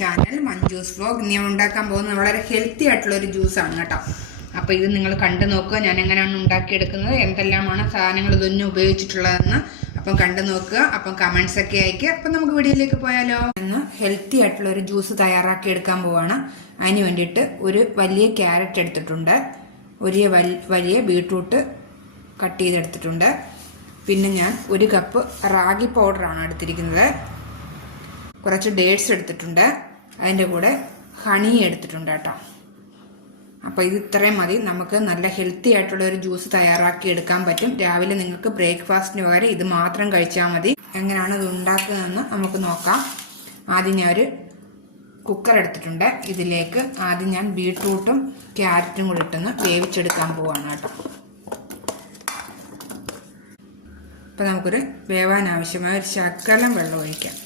Channel Manju's vlog. ഇനി ഞാൻ ഉണ്ടാക്കാൻ പോകുന്നത് വളരെ ഹെൽത്തി ആയിട്ടുള്ള ഒരു ജ്യൂസാണ് കേട്ടോ. അപ്പോൾ ഇത് നിങ്ങൾ കണ്ടു നോക്കുക, ഞാൻ എങ്ങനെയാണ് ഉണ്ടാക്കിയെടുക്കുന്നത്, എന്തെല്ലാമാണ് സാധനങ്ങൾ ഇതൊന്നും ഉപയോഗിച്ചിട്ടുള്ളതെന്ന്. അപ്പം കണ്ടു നോക്കുക, അപ്പം കമൻസ് ഒക്കെ അയക്കുക. അപ്പം നമുക്ക് വീഡിയോയിലേക്ക് പോയാലോ. ഇന്ന് ഹെൽത്തി ആയിട്ടുള്ള ഒരു ജ്യൂസ് തയ്യാറാക്കി എടുക്കാൻ പോവാണ്. അതിന് വേണ്ടിയിട്ട് ഒരു വലിയ ക്യാരറ്റ് എടുത്തിട്ടുണ്ട്, ഒരു വലിയ ബീട്രൂട്ട് കട്ട് ചെയ്തെടുത്തിട്ടുണ്ട്. പിന്നെ ഞാൻ ഒരു കപ്പ് റാഗി പൗഡറാണ് എടുത്തിരിക്കുന്നത്. കുറച്ച് ഡേറ്റ്സ് എടുത്തിട്ടുണ്ട്, അതിൻ്റെ കൂടെ ഹണി എടുത്തിട്ടുണ്ട് കേട്ടോ. അപ്പോൾ ഇത് ഇത്രയും മതി, നമുക്ക് നല്ല ഹെൽത്തി ആയിട്ടുള്ള ഒരു ജ്യൂസ് തയ്യാറാക്കി എടുക്കാൻ പറ്റും. രാവിലെ നിങ്ങൾക്ക് ബ്രേക്ക്ഫാസ്റ്റിന് പകരം ഇത് മാത്രം കഴിച്ചാൽ മതി. എങ്ങനെയാണ് ഇത് ഉണ്ടാക്കുന്നതെന്ന് നമുക്ക് നോക്കാം. ആദ്യം ഞാൻ ഒരു കുക്കർ എടുത്തിട്ടുണ്ട്. ഇതിലേക്ക് ആദ്യം ഞാൻ ബീട്രൂട്ടും ക്യാരറ്റും കൂടി ഇട്ടൊന്ന് വേവിച്ചെടുക്കാൻ പോവാണ് കേട്ടോ. അപ്പോൾ നമുക്കൊരു വേവാൻ ആവശ്യമായ ഒരു ശകലം വെള്ളം ഒഴിക്കാം.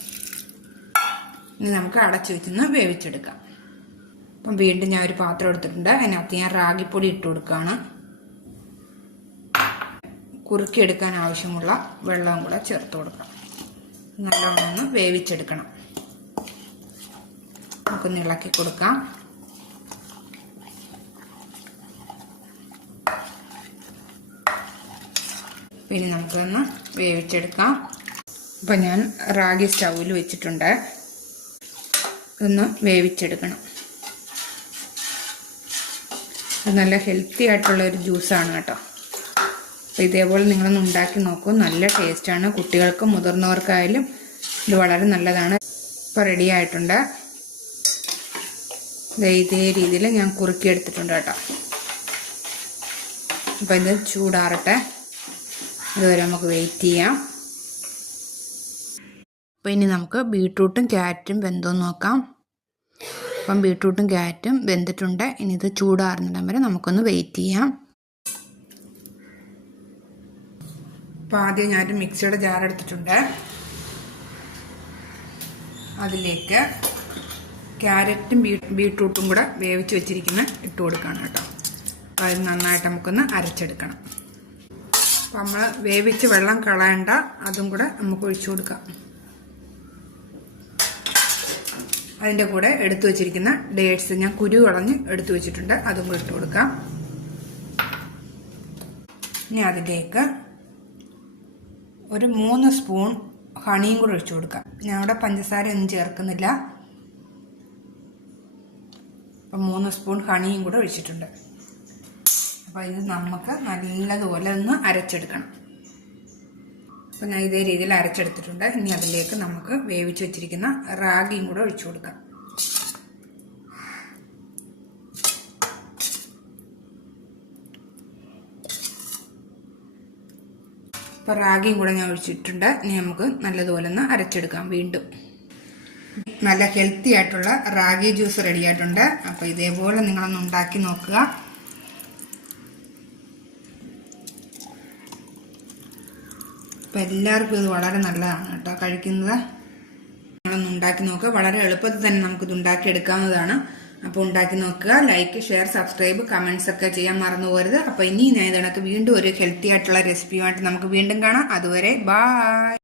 ഇനി നമുക്ക് അടച്ചു വെച്ചൊന്ന് വേവിച്ചെടുക്കാം. അപ്പം വീണ്ടും ഞാൻ ഒരു പാത്രം എടുത്തിട്ടുണ്ട്, അതിനകത്ത് ഞാൻ റാഗിപ്പൊടി ഇട്ട് കൊടുക്കുകയാണ്. കുറുക്കിയെടുക്കാൻ ആവശ്യമുള്ള വെള്ളവും കൂടെ ചേർത്ത് കൊടുക്കാം. നല്ലോണം ഒന്ന് വേവിച്ചെടുക്കണം. നമുക്കൊന്ന് ഇളക്കി കൊടുക്കാം. പിന്നെ നമുക്കൊന്ന് വേവിച്ചെടുക്കാം. അപ്പം ഞാൻ റാഗി സ്റ്റൗവിൽ വെച്ചിട്ടുണ്ട്, ഒന്ന് വേവിച്ചെടുക്കണം. അത് നല്ല ഹെൽത്തി ആയിട്ടുള്ള ഒരു ജ്യൂസാണ് കേട്ടോ. അപ്പോൾ ഇതേപോലെ നിങ്ങളൊന്ന് ഉണ്ടാക്കി നോക്കൂ, നല്ല ടേസ്റ്റാണ്. കുട്ടികൾക്കും മുതിർന്നവർക്കായാലും ഇത് വളരെ നല്ലതാണ്. ഇപ്പോൾ റെഡി ആയിട്ടുണ്ട്. ഇതേ രീതിയിൽ ഞാൻ കുറുക്കിയെടുത്തിട്ടുണ്ട് കേട്ടോ. അപ്പോൾ ഇത് ചൂടാറട്ടെ, അതുവരെ നമുക്ക് വെയിറ്റ് ചെയ്യാം. അപ്പോൾ ഇനി നമുക്ക് ബീട്രൂട്ടും ക്യാരറ്റും വെന്തോന്ന് നോക്കാം. അപ്പം ബീട്രൂട്ടും ക്യാരറ്റും വെന്തിട്ടുണ്ട്. ഇനി ഇത് ചൂടാറുന്നിടം വരെ നമുക്കൊന്ന് വെയിറ്റ് ചെയ്യാം. അപ്പോൾ ആദ്യം ഞാനൊരു മിക്സിയുടെ ജാർ എടുത്തിട്ടുണ്ട്. അതിലേക്ക് ക്യാരറ്റും ബീട്രൂട്ടും കൂടെ വേവിച്ച് വെച്ചിരിക്കുന്ന ഇട്ട് കൊടുക്കണം കേട്ടോ. അപ്പോൾ അത് നന്നായിട്ട് നമുക്കൊന്ന് അരച്ചെടുക്കണം. അപ്പോൾ നമ്മൾ വേവിച്ച് വെള്ളം കളയണ്ട, അതും കൂടെ നമുക്ക് ഒഴിച്ചു കൊടുക്കാം. അതിൻ്റെ കൂടെ എടുത്തു വെച്ചിരിക്കുന്ന ഡേറ്റ്സ് ഞാൻ കുരു കളഞ്ഞ് എടുത്തു വെച്ചിട്ടുണ്ട്, അതും കൂടെ ഇട്ട് കൊടുക്കാം. ഇനി അതിലേക്ക് ഒരു 3 സ്പൂൺ ഹണിയും കൂടെ ഒഴിച്ചു കൊടുക്കാം. ഞാൻ അവിടെ പഞ്ചസാര ഒന്നും ചേർക്കുന്നില്ല. അപ്പം 3 സ്പൂൺ ഹണിയും കൂടെ ഒഴിച്ചിട്ടുണ്ട്. അപ്പോൾ ഇത് നമുക്ക് നല്ലതുപോലെ ഒന്ന് അരച്ചെടുക്കണം. അപ്പോൾ ഞാൻ ഇതേ രീതിയിൽ അരച്ചെടുത്തിട്ടുണ്ട്. ഇനി അതിലേക്ക് നമുക്ക് വേവിച്ച് വെച്ചിരിക്കുന്ന റാഗിയും കൂടെ ഒഴിച്ചു കൊടുക്കാം. അപ്പോൾ റാഗിയും കൂടെ ഞാൻ ഒഴിച്ചിട്ടുണ്ട്. ഇനി നമുക്ക് നല്ലതുപോലെ ഒന്ന് അരച്ചെടുക്കാം. വീണ്ടും നല്ല ഹെൽത്തി ആയിട്ടുള്ള റാഗി ജ്യൂസ് റെഡി ആയിട്ടുണ്ട്. അപ്പോൾ ഇതേപോലെ നിങ്ങളൊന്ന് ഉണ്ടാക്കി നോക്കുക. അപ്പോൾ എല്ലാവർക്കും ഇത് വളരെ നല്ലതാണ് കേട്ടോ കഴിക്കുന്നത്. നിങ്ങളൊന്ന് ഉണ്ടാക്കി നോക്കുക. വളരെ എളുപ്പത്തിൽ തന്നെ നമുക്കിത് ഉണ്ടാക്കിയെടുക്കാവുന്നതാണ്. അപ്പോൾ ഉണ്ടാക്കി നോക്കുക. ലൈക്ക്, ഷെയർ, സബ്സ്ക്രൈബ്, കമൻസ് ഒക്കെ ചെയ്യാൻ മറന്നു പോകരുത്. അപ്പോൾ ഇനി ഞാൻ ഇതിനകത്ത് വീണ്ടും ഒരു ഹെൽത്തി ആയിട്ടുള്ള റെസിപ്പിയുമായിട്ട് നമുക്ക് വീണ്ടും കാണാം. അതുവരെ ബൈ.